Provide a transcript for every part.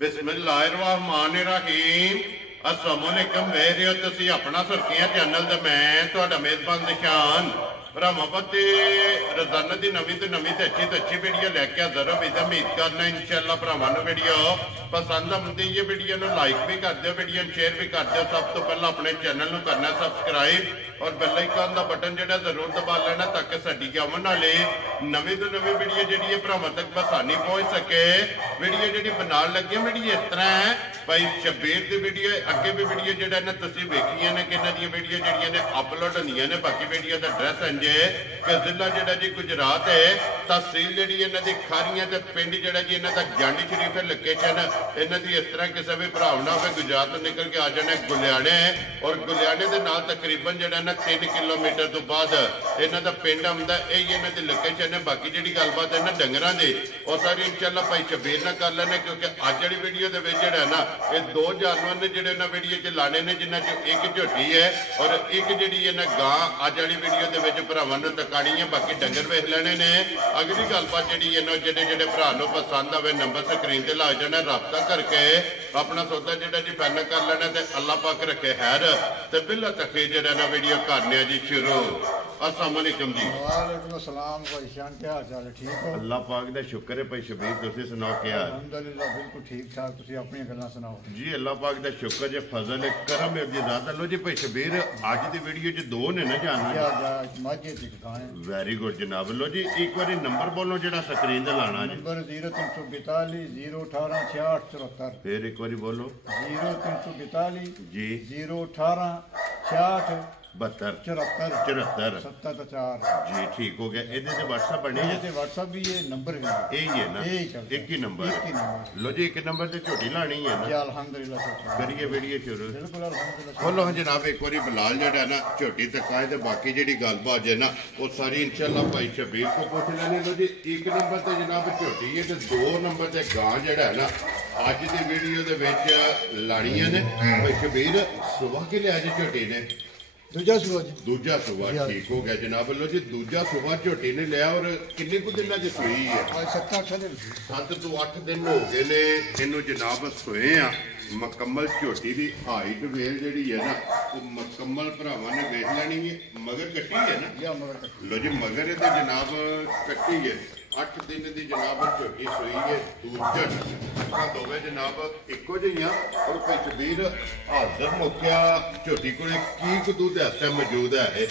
बिस्मिल्लाहिर्रहमानिर्रहीम अस्सलामुअलैकुम वेख रहे हो तुसीं अपना सुर्खियां चैनल ते मैं तुहाडा मेज़बान निशान भरावां ते रोजाना की नवीं तो अच्छी वीडियो लैके हाज़र हो। उम्मीद करना इंशाअल्लाह भरावां नूं वीडियो पसंद आती है। वीडियो नूं लाइक भी कर दो, वीडियो शेयर भी कर दो। सब तो पहला अपने चैनल नूं करना सबसक्राइब और बेल आइकन का बटन जो जरूर दबा लेना ताकि साडी आवन वाली नवीं तो नवीं वीडियो जी भरावां तक आसानी पहुँच सके। वीडियो जी बना लगे वीडियो इस तरह है भाई शब्बीर की वीडियो अगे भी वीडियो जो तुम वेखिया ने कि इन्हों वीडियो जी अपलोड होंगे ने। बाकी वीडियो का एड्रैस इंजे कि जिला जोड़ा जी गुजरात है, तहसील जी इन्हों की खारियां तो पिंड जोड़ा जी इन्हों का जांडी शरीफ है लोकेशन। इन्हों की इस तरह किसी भी भराव ना हो गुजरात तो निकल के आ जाने गुलियाने और गुलियाने के नाल तकरीबन जोड़ा 3 किलोमीटर तो बाद इन्हों का पिंड आता। यही इन्हों की लोकेशन है। बाकी जी गलबात है ना डंगरां की और सारी इंशाअल्लाह भाई शब्बीर ना कर लेने क्योंकि अज वाली वीडियो के जोड़ा ना ये 2 जानवर ने जोड़े उन्हें वीडियो च लाने ने जिन्हों चो एक झोटी है और एक जी गां अज वाली वीडियो के भरावां नूं तकानी है। बाकी डंगर वेख लेने ने। अगली गलबात जी जोड़े भरा पसंद आए नंबर स्क्रीन से ला जाना, रबता करके अपना सौदा जोड़ा जी फाइनल कर लेना। तो अल्लाह पाक रखे खैर तो बिला तके जो ना वीडियो करने जी शुरू। अस्सलाम वालेकुम जी। वालेकुम अस्सलाम भाई शान, क्या हाल चाल है? ठीक हो? अल्लाह पाक दा शुक्र है भाई शबीर, तुसी सुनाओ क्या हाल? अल्हम्दुलिल्लाह बिल्कुल ठीक ठाक। तुसी अपनी गल्लां सुनाओ जी। अल्लाह पाक दा शुक्र है, फजल है, करम है जी ज़ात। लो जी भाई शबीर आज दी वीडियो च 2 ने ना जानवर। माझे च गाय। वेरी गुड जनाब। लो जी एक बार नंबर बोलो जेड़ा स्क्रीन ते लाना जी। नंबर 0342 018 6674। फिर एक बार बोलो 0342 जी 018 66 72 74 74 74 जी। ठीक हो गया। ये व्हाट्सएप बने ये व्हाट्सएप भी है, नंबर भी यही है ना? एक ही नंबर। लो जी एक नंबर से झोटी लानी है ना? अल्हम्दुलिल्लाह करिए वीडियो शुरू। बिल्कुल अल्हम्दुलिल्लाह। बोलो हाँ जनाब एक बार बिलाल जड़ा ना झोटी तक आए तो बाकी जी गलबात है ना वो सारी इंशाअल्लाह भाई शबीर को पूछ लेने। लो जी एक नंबर से जनाब झोटी है तो 2 नंबर से गां जड़ा है ना अज की वीडियो के लानिया ने। भाई शबीर सुबह के लिया जी झोटी ने? दूजा सुबह जी। दूजा सुबह ठीक हो गया जनाब। लो जी दूजा सुबह झोटी ने लिया और किन्ने कुछ दिन की सुई है? 7-8 दिन। 7 तो 8 दिन हो गए ने इनू जनाब सोए आ। मुकम्मल झोटी की हाइट वेल जी है ना वो मुकम्मल भरावां ने वेख लेनी है। मगर कट्टी है ना? लो जी मगर तो जनाब कट्टी है। 8 दिन की जनाब झोटी सोई है। दूजा दोवे जनाब इको जी और भाई शबीर हाजिर मुक्या झोटी को की दूध इस टाइम मौजूद है?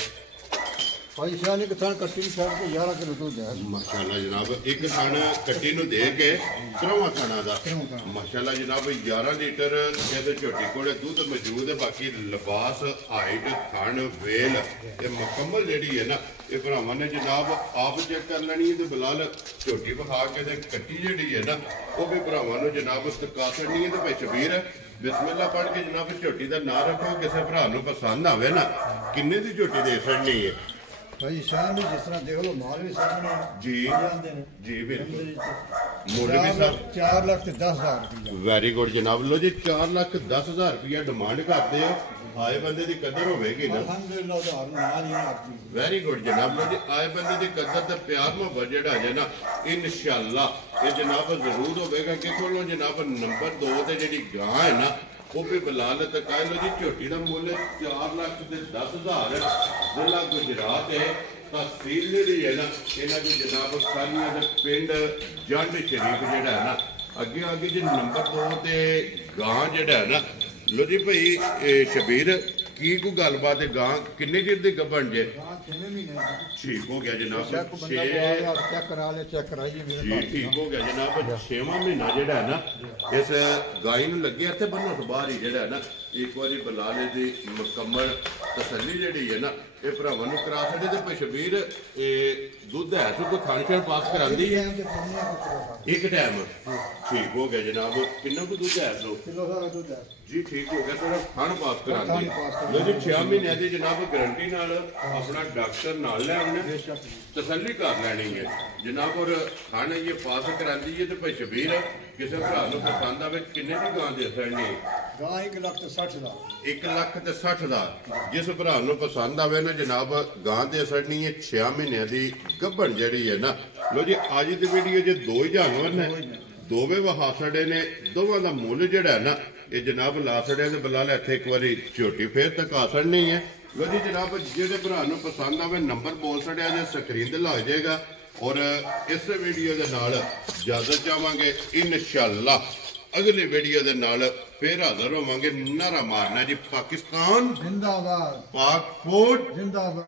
भाई शान एक थान कट्टी में छड़ के 11 किलो दूध है माशाल्लाह जनाब। एक थान कट्टी नूं दे के 3वां थाना दा माशाल्लाह जनाब 11 लीटर कहते झोटी कोले दूध मौजूद है। बाकी लिबास हाइट थान वेल ये मुकम्मल जी है ना ये भरावां ने जनाब आप चेक कर लेनी है। तो बिलाल झोटी बहा के कट्टी जी है ना वो भी भरावां नूं जनाब तका छड़नी है। तो भाई शबीर बिस्मिल्लाह पढ़ के जनाब झोटी का नाम रखो। किसी भरा नूं पसंद आवे ना किन्ने की झोटी दे छड़नी है? भाई शान भी जिस तरह देख लो माल भी सामने जी जी बिल्कुल मुल भी सब 4,10,000 रुपया। वेरी गुड जनाब। लो जी 4,10,000 रुपया डिमांड करते हो। आए बंदे की कदर होगी ना? अल्हम्दुलिल्लाह उधार नाल ही हर चीज। वेरी गुड जनाब। लो जी आए बंदे की कदर तो प्यार मोहब्बत जड़ा है ना इंशाअल्लाह ये जनाब जरूर होगा। कि खोलो जनाब नंबर 2 ते जी गां है ना वो भी बिलाल तक आए। लो जी झोटी का मुल 4,10,000 जिला गुजरात है, तहसील जी है ना इन्हों की जनाब खालियां पिंड जंड शरीफ जड़ा है ना अगे आगे जी नंबर 2 ते गां जड़ा है ना। लो जी भाई शबीर की कोई गलबात है? गां किन्ने चिर की गबन जे? ठीक हो गया जनाब। जी ठीक हो गया जनाब। 6वां महीना जड़ा है ना इस गाय नूं लगे इत्थे बन्नो तो बाहर ही जड़ा है ना एक बार बिलाले की मुकम्मल तसल्ली जी है ना ये भरावां नूं करा छड़े। तो भाई शबीर दुध है तो कोई खान शान पास करांदी है एक टाइम? ठीक हो गया जनाब। किन्ना को दुध है? जी ठीक हो गया। थोड़ा खान पास करांदी। लो जी 6 महीने की जनाब गारंटी नाल अपना डॉक्टर नाल ले आने तसल्ली कर लैनी है जनाब और खाने ये पास करांदी है। तो भाई शबीर किसी भरा नूं पसंद आवे किन्ने की गां दे छड़नी? गां 1,60,000। 1,60,000 जिस भरा नूं पसंद आवे ना जनाब गां दे छड़नी है 6 महीने की गब्बन जड़ी है ना। लो जी अज की वीडियो च 2 ही जानवर ने ਦੋਵੇਂ ਵਹਾ ਛੜੇ ਨੇ। ਦੋਵਾਂ ਦਾ ਮੁੱਲ ਜਿਹੜਾ ਹੈ ਨਾ ਇਹ ਜਨਾਬ ਲਾ ਛੜਿਆ ਤੇ ਬਲਾਲ ਇੱਥੇ ਇੱਕ ਵਾਰੀ ਝੋਟੀ ਫੇਰ ਤੱਕ ਆ ਛੜਨੀ ਹੈ। ਵਧੀਆ ਜਨਾਬ, ਜਿਹੜੇ ਭਰਾ ਨੂੰ ਪਸੰਦ ਆਵੇ ਨੰਬਰ ਬੋਲ ਛੜਿਆ ਜੇ ਸਕਰੀਨ ਤੇ ਲੱਗ ਜਾਏਗਾ। ਔਰ ਇਸ ਵੀਡੀਓ ਦੇ ਨਾਲ ਇਜਾਜ਼ਤ ਚਾਹਾਂਗੇ। ਇਨਸ਼ਾਅੱਲਾ ਅਗਲੇ ਵੀਡੀਓ ਦੇ ਨਾਲ ਫੇਰ ਹਾਜ਼ਰ ਹੋਵਾਂਗੇ। ਨਾਰਾ ਮਾਰਨਾ ਜੀ ਪਾਕਿਸਤਾਨ जिंदाबाद, ਪਾਕ ਫੂਡ जिंदाबाद।